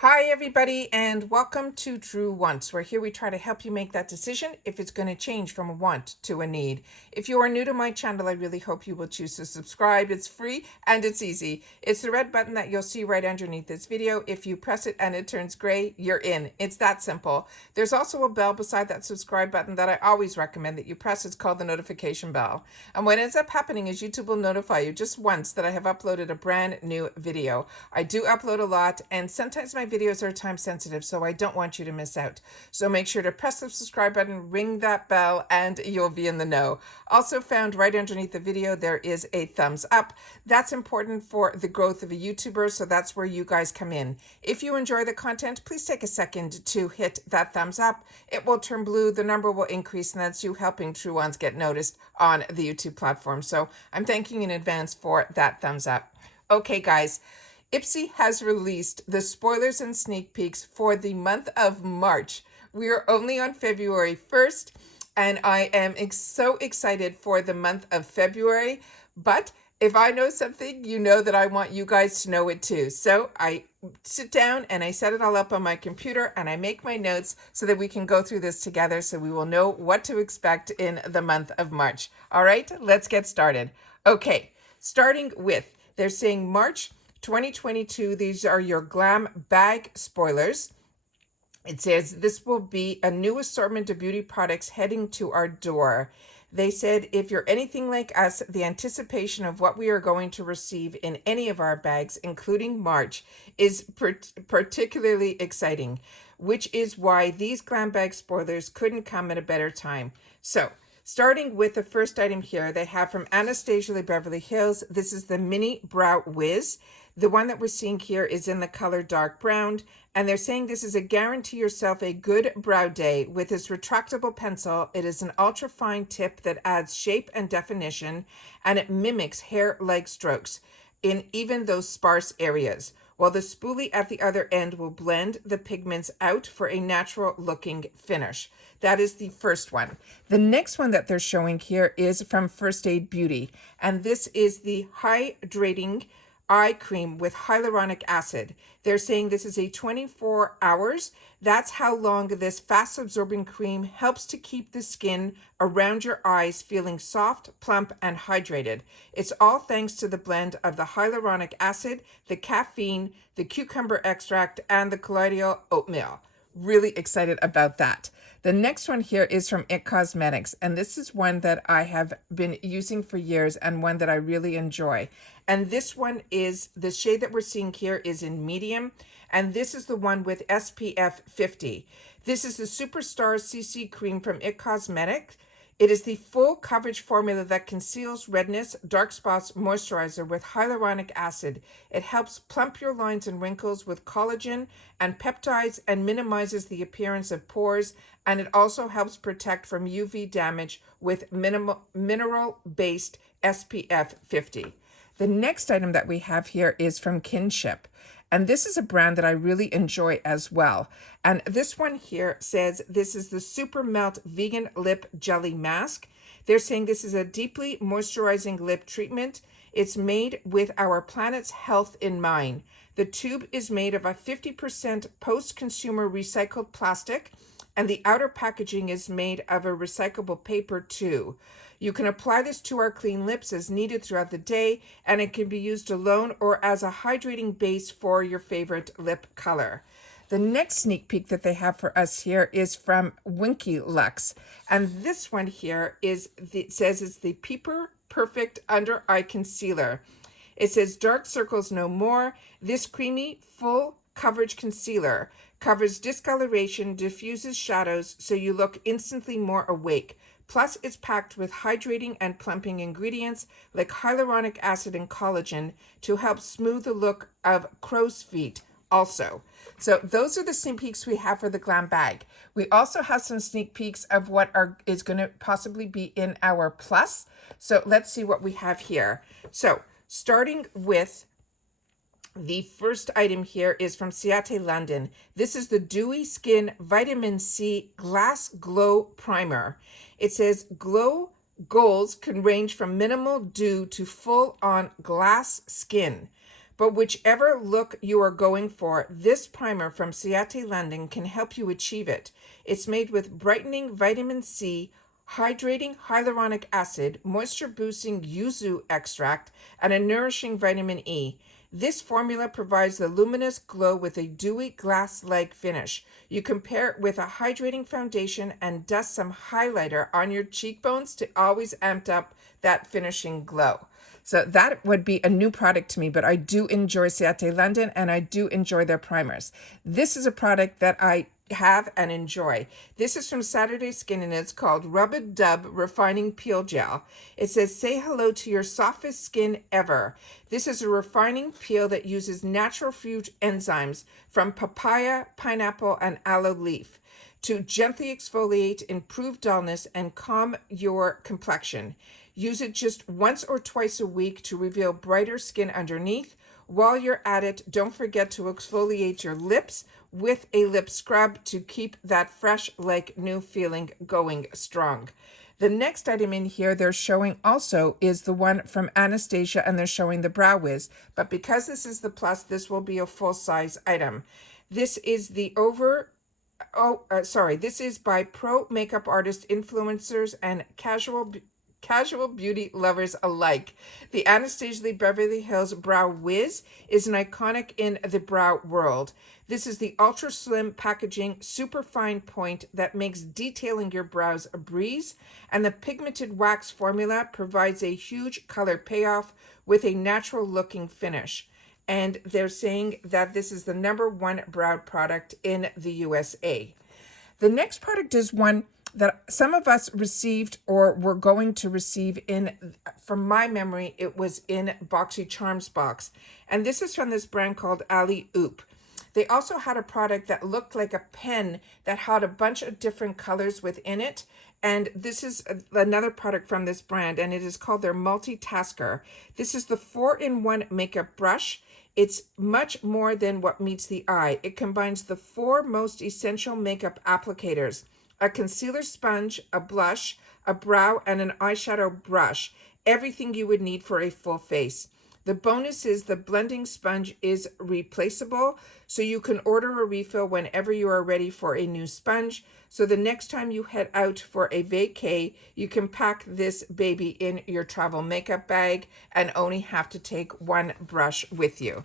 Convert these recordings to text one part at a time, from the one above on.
Hi everybody and welcome to True Wants, where here we try to help you make that decision if it's going to change from a want to a need. If you are new to my channel, I really hope you will choose to subscribe. It's free and it's easy. It's the red button that you'll see right underneath this video. If you press it and it turns gray, you're in. It's that simple. There's also a bell beside that subscribe button that I always recommend that you press. It's called the notification bell. And what ends up happening is YouTube will notify you just once that I have uploaded a brand new video. I do upload a lot, and sometimes my videos are time sensitive, so I don't want you to miss out. So make sure to press the subscribe button, ring that bell, and you'll be in the know. Also found right underneath the video, there is a thumbs up. That's important for the growth of a YouTuber, so that's where you guys come in. If you enjoy the content, please take a second to hit that thumbs up. It will turn blue, the number will increase, and that's you helping True Ones get noticed on the YouTube platform. So I'm thanking you in advance for that thumbs up. Okay, guys. IPSY has released the spoilers and sneak peeks for the month of March. We are only on February 1st, and I am so excited for the month of February. But if I know something, you know that I want you guys to know it too. So I sit down and I set it all up on my computer and I make my notes so that we can go through this together so we will know what to expect in the month of March. All right, let's get started. Okay, starting with, they're saying March 2022, these are your GLAM bag spoilers. It says this will be a new assortment of beauty products heading to our door. They said if you're anything like us, the anticipation of what we are going to receive in any of our bags, including March, is particularly exciting, which is why these GLAM bag spoilers couldn't come at a better time. So, starting with the first item here, they have from Anastasia Beverly Hills. This is the Mini Brow Wiz. The one that we're seeing here is in the color dark brown, and they're saying this is a guarantee yourself a good brow day with this retractable pencil. It is an ultra fine tip that adds shape and definition, and it mimics hair-like strokes in even those sparse areas, while the spoolie at the other end will blend the pigments out for a natural looking finish. That is the first one. The next one that they're showing here is from First Aid Beauty, and this is the Hydrating Eye Cream with hyaluronic acid. They're saying this is a 24 hours. That's how long this fast absorbing cream helps to keep the skin around your eyes feeling soft, plump, and hydrated. It's all thanks to the blend of the hyaluronic acid, the caffeine, the cucumber extract, and the colloidal oatmeal. Really excited about that. The next one here is from IT Cosmetics, and this is one that I have been using for years and one that I really enjoy. And this one is, the shade that we're seeing here is in medium, and this is the one with SPF 50. This is the Superstar CC Cream from IT Cosmetics. It is the full coverage formula that conceals redness, dark spots, moisturizer with hyaluronic acid. It helps plump your lines and wrinkles with collagen and peptides and minimizes the appearance of pores. And it also helps protect from UV damage with mineral-based SPF 50. The next item that we have here is from Kinship. And this is a brand that I really enjoy as well. And this one here says this is the Super Melt Vegan Lip Jelly Mask. They're saying this is a deeply moisturizing lip treatment. It's made with our planet's health in mind. The tube is made of a 50% post-consumer recycled plastic, and the outer packaging is made of a recyclable paper too. You can apply this to our clean lips as needed throughout the day, and it can be used alone or as a hydrating base for your favorite lip color. The next sneak peek that they have for us here is from Winky Lux, and this one here is it says it's the Peeper Perfect Under Eye Concealer. It says dark circles no more. This creamy full coverage concealer covers discoloration, diffuses shadows so you look instantly more awake. Plus, it's packed with hydrating and plumping ingredients like hyaluronic acid and collagen to help smooth the look of crow's feet also. So those are the sneak peeks we have for the GLAM bag. We also have some sneak peeks of what is going to possibly be in our plus. So let's see what we have here. So starting with the first item here is from Ciate, London. This is the Dewy Skin Vitamin C Glass Glow Primer. It says glow goals can range from minimal dew to full-on glass skin. But whichever look you are going for, this primer from Ciate London can help you achieve it. It's made with brightening vitamin C, hydrating hyaluronic acid, moisture-boosting yuzu extract, and a nourishing vitamin E. This formula provides the luminous glow with a dewy glass-like finish. You can pair it with a hydrating foundation and dust some highlighter on your cheekbones to always amp up that finishing glow. So that would be a new product to me, but I do enjoy Ciate London and I do enjoy their primers. This is a product that I have and enjoy. This is from Saturday Skin and it's called Rub-a-Dub Refining Peel Gel. It says, say hello to your softest skin ever. This is a refining peel that uses natural fruit enzymes from papaya, pineapple, and aloe leaf to gently exfoliate, improve dullness, and calm your complexion. Use it just once or twice a week to reveal brighter skin underneath. While you're at it, don't forget to exfoliate your lips with a lip scrub to keep that fresh, like new feeling going strong. The next item in here they're showing also is the one from Anastasia, and they're showing the Brow Wiz. But because this is the plus, this will be a full-size item. This is the this is by pro makeup artist, influencers, and casual beauty lovers alike. The Anastasia Beverly Hills Brow Wiz is an iconic in the brow world. This is the ultra slim packaging, super fine point that makes detailing your brows a breeze, and the pigmented wax formula provides a huge color payoff with a natural looking finish. And they're saying that this is the #1 brow product in the USA. The next product is one that some of us received or were going to receive in, from my memory, it was in BoxyCharms box. And this is from this brand called Ali Oop. They also had a product that looked like a pen that had a bunch of different colors within it. And this is another product from this brand, and it is called their Multitasker. This is the 4-in-1 makeup brush. It's much more than what meets the eye. It combines the 4 most essential makeup applicators: a concealer sponge, a blush, a brow, and an eyeshadow brush. Everything you would need for a full face. The bonus is the blending sponge is replaceable, so you can order a refill whenever you are ready for a new sponge. So the next time you head out for a vacay, you can pack this baby in your travel makeup bag and only have to take 1 brush with you.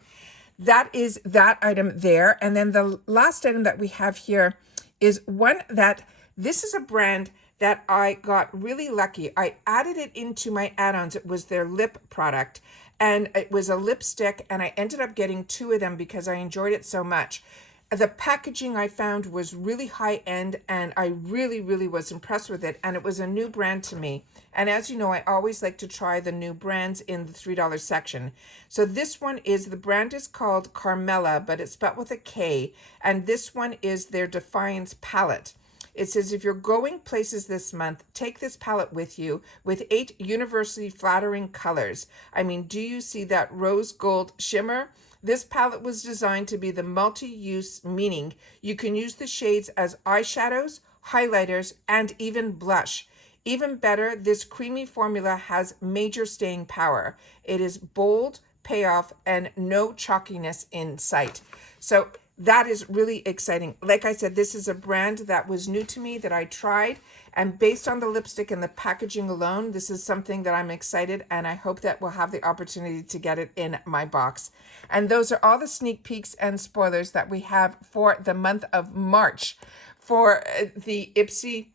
That is that item there. And then the last item that we have here is one that, this is a brand that I got really lucky. I added it into my add-ons. It was their lip product, and it was a lipstick, and I ended up getting 2 of them because I enjoyed it so much. The packaging I found was really high end, and I really was impressed with it, and it was a new brand to me. And as you know, I always like to try the new brands in the $3 section. So this one is, the brand is called Carmella, but it's spelled with a K, and this one is their Defiance palette. It says, if you're going places this month, take this palette with you with 8 universally flattering colors. I mean, do you see that rose gold shimmer? This palette was designed to be the multi-use, meaning you can use the shades as eyeshadows, highlighters, and even blush. Even better, this creamy formula has major staying power. It is bold, payoff, and no chalkiness in sight. So that is really exciting. Like I said, this is a brand that was new to me that I tried, and based on the lipstick and the packaging alone, this is something that I'm excited, and I hope that we'll have the opportunity to get it in my box. And those are all the sneak peeks and spoilers that we have for the month of March for the IPSY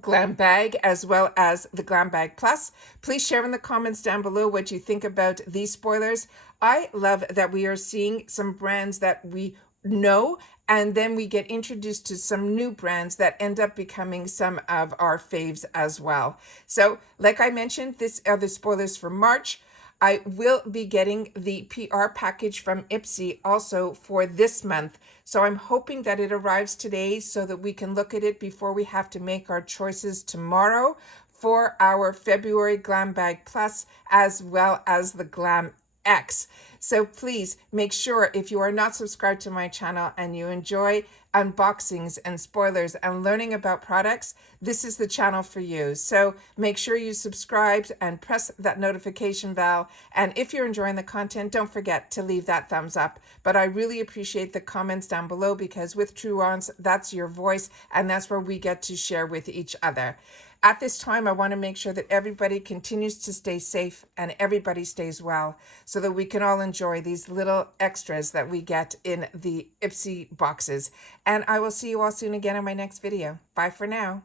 Glam Bag as well as the Glam Bag Plus. Please share in the comments down below what you think about these spoilers. I love that we are seeing some brands that we know, and then we get introduced to some new brands that end up becoming some of our faves as well. So like I mentioned, these are the spoilers for March. I will be getting the PR package from IPSY also for this month. So I'm hoping that it arrives today so that we can look at it before we have to make our choices tomorrow for our February Glam Bag Plus, as well as the Glam X. So please make sure, if you are not subscribed to my channel and you enjoy unboxings and spoilers and learning about products, this is the channel for you. So make sure you subscribe and press that notification bell. And if you're enjoying the content, don't forget to leave that thumbs up. But I really appreciate the comments down below, because with True Wants, that's your voice, and that's where we get to share with each other. At this time, I want to make sure that everybody continues to stay safe and everybody stays well, so that we can all enjoy these little extras that we get in the IPSY boxes. And I will see you all soon again in my next video. Bye for now.